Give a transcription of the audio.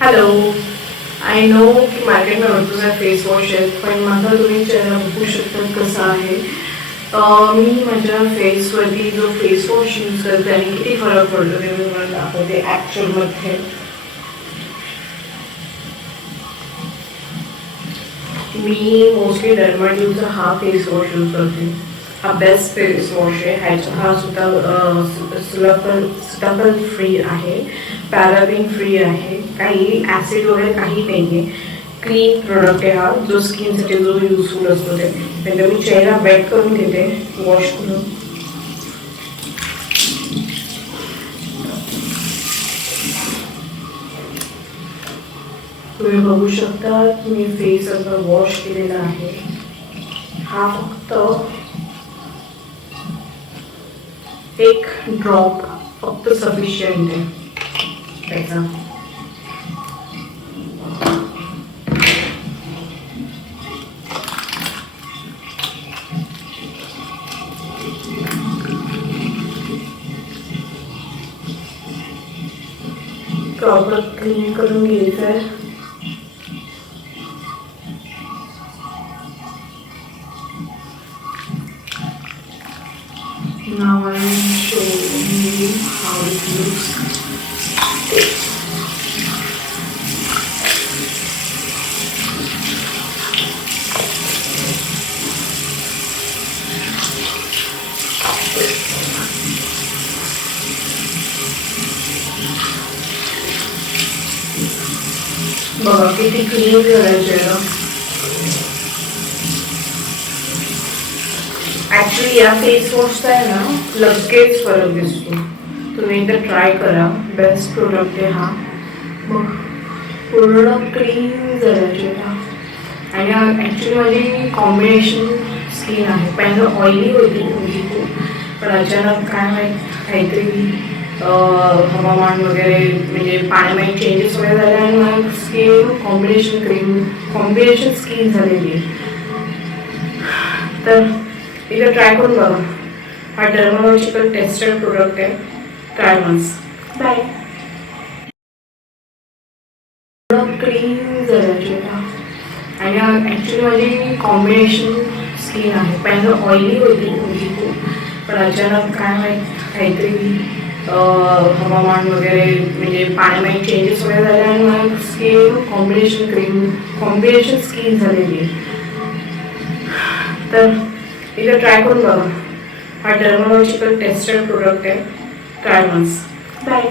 Hello. I know की मार्केटमध्ये भरपूर सारे फेस वॉश आहेत, पण माझा तुम्ही चेहरा बघू शकता कसा आहे. मी माझ्या फेसवरती जो फेस वॉश यूज करते आणि किती फरक पडतो ते मी तुम्हाला दाखवते ॲक्च्युअलमध्ये. मी मोस्टली डर्माट्यूबचा हा फेस वॉश यूज करते. हा बेस्ट फेस वॉश आहे. हा सुद्धा फ्री आहे, पॅराबिन फ्री आहे, काही ॲसिड वगैरे काही नाही आहे. क्लीन प्रोडक्ट आहे हा, जो स्किनसाठी जो युजफुल असतो ते. म्हणजे मी चेहरा वेट करून घेते वॉश करून. तुम्ही बघू शकता की मी फेस आता वॉश केलेला आहे. हा फक्त एक ड्रॉप फक्त सफिशियंट आहे त्याचा. प्रॉपर क्लीन करून घ्यायचं आहे. Now I will show you how it looks. बघा किती क्लीन झालं चेहरा. ॲक्च्युली या फेस वॉशचा आहे ना लगेच फरक दिसतो. तुम्ही एकदा ट्राय करा. बेस्ट प्रोडक्ट आहे हा. मग पूर्ण क्लीन झाला चेहरा. आणि ॲक्च्युली माझी कॉम्बिनेशन स्किन आहे. पहिलं ऑइली होती म्हणजे खूप, पण अचानक काय माहीत काहीतरी हवामान वगैरे म्हणजे पाण्यामध्ये चेंजेस वगैरे झाले आणि मग स्किन कॉम्बिनेशन स्किन झालेली आहे. तर एकदा ट्राय करून बघा. हा डर्मालॉजिकल टेस्टेड प्रोडक्ट आहे. Try once. बाय. क्लीन झाला चेहरा. आणि ॲक्च्युली माझी कॉम्बिनेशन स्किन आहे. पहिलं ऑइली होती म्हणजे खूप, पण अचानक काय माहीत काहीतरी हवामान वगैरे म्हणजे पाण्यामध्ये चेंजेस वगैरे झाले आणि मग स्किन कॉम्बिनेशन स्किन झालेली आहे. तर एकदा ट्राय करून बघा. हा डर्मालॉजिकल टेस्टेड प्रोडक्ट आहे. Try once. बाय.